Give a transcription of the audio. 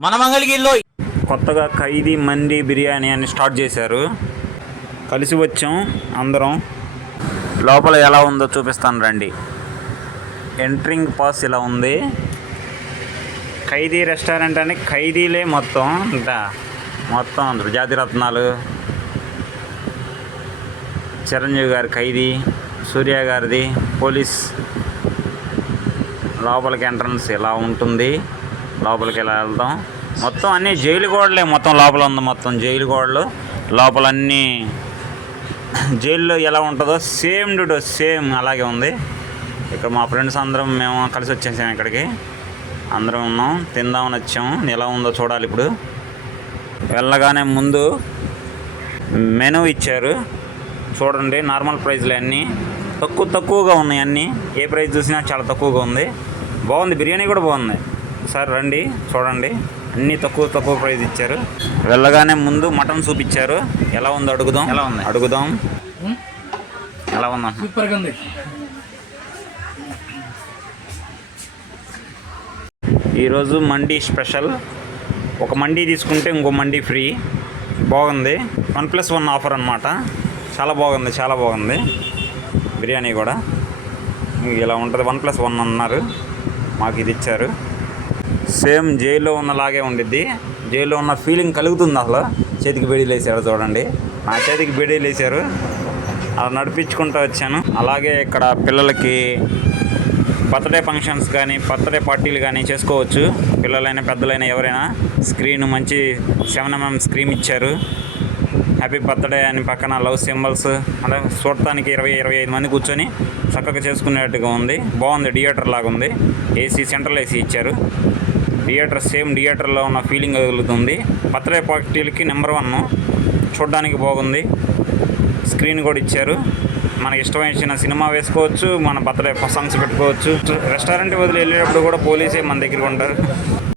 మన మంగళగిరిలో కొత్తగా ఖైదీ మండి బిర్యానీ అని స్టార్ట్ చేశారు. కలిసి వచ్చాం అందరం. లోపల ఎలా ఉందో చూపిస్తాను రండి. ఎంట్రింగ్ పాస్ ఇలా ఉంది. ఖైదీ రెస్టారెంట్ అని ఖైదీలే మొత్తం అంట మొత్తం అందరు. జాతి రత్నాలు చిరంజీవి గారి ఖైదీ సూర్య గారిది పోలీస్. లోపలికి ఎంట్రన్స్ ఇలా ఉంటుంది. లోపలికి ఇలా వెళ్తాం? మొత్తం అన్నీ జైలు గోడలే మొత్తం లోపల ఉంది మొత్తం జైలు గోడలు. లోపల అన్నీ జైల్లో ఎలా ఉంటుందో సేమ్ టు సేమ్ అలాగే ఉంది. ఇక్కడ మా ఫ్రెండ్స్ అందరం మేము కలిసి వచ్చేసాం ఇక్కడికి. అందరం ఉన్నాం తిందామని వచ్చాం ఎలా ఉందో చూడాలి ఇప్పుడు. వెళ్ళగానే ముందు మెనూ ఇచ్చారు. చూడండి నార్మల్ ప్రైస్లు అన్నీ. తక్కువ తక్కువగా ఉన్నాయి అన్నీ. ఏ ప్రైస్ చూసినా చాలా తక్కువగా ఉంది. బాగుంది బిర్యానీ కూడా బాగుంది. సార్ రండి చూడండి. అన్నీ తక్కువ తక్కువ ప్రైస్ ఇచ్చారు. వెళ్ళగానే ముందు మటన్ సూప్ ఇచ్చారు. ఎలా ఉందో అడుగుదాం. ఎలా ఉంది? అడుగుదాం. ఎలా ఉందా. సూపర్గా ఉంది. ఈరోజు మండీ స్పెషల్. ఒక మండీ తీసుకుంటే ఇంకో మండీ ఫ్రీ. బాగుంది. వన్ ప్లస్ వన్ ఆఫర్ అనమాట చాలా బాగుంది చాలా బాగుంది. బిర్యానీ కూడా. ఇలా ఉంటుంది. వన్ ప్లస్ వన్ అన్నారు. మాకు ఇది ఇచ్చారు. సేమ్ జైల్లో ఉన్నలాగే ఉండిద్ది. జైల్లో ఉన్న ఫీలింగ్ కలుగుతుంది అసలు. చేతికి బేడీలు వేసారు చూడండి. నా చేతికి బేడీలు వేసారు అలా నడిపించుకుంటూ వచ్చాను. అలాగే ఇక్కడ పిల్లలకి బర్త్డే ఫంక్షన్స్ కానీ బర్త్డే పార్టీలు కానీ చేసుకోవచ్చు. పిల్లలైనా పెద్దలైనా ఎవరైనా. స్క్రీన్ మంచి సెవెన్ ఎంఎం స్క్రీన్ ఇచ్చారు. హ్యాపీ బర్త్డే అని పక్కన లవ్ సింబల్స్. అలా చూడటానికి ఇరవై ఇరవై ఐదు మంది కూర్చొని చక్కగా చేసుకునేట్టుగా ఉంది. బాగుంది థియేటర్ లాగా ఉంది ఏసీ సెంట్రల్ ఏసీ ఇచ్చారు. థియేటర్ సేమ్ థియేటర్లో ఉన్న ఫీలింగ్ కలుగుతుంది. బర్త్డే పార్టీలకి నెంబర్ వన్ చూడడానికి బాగుంది. స్క్రీన్ కూడా ఇచ్చారు. మనకి ఇష్టమైన సినిమా వేసుకోవచ్చు మన బర్త్డే సాంగ్స్ పెట్టుకోవచ్చు. రెస్టారెంట్ వదిలి వెళ్ళేటప్పుడు కూడా పోలీసే మన దగ్గర ఉంటారు.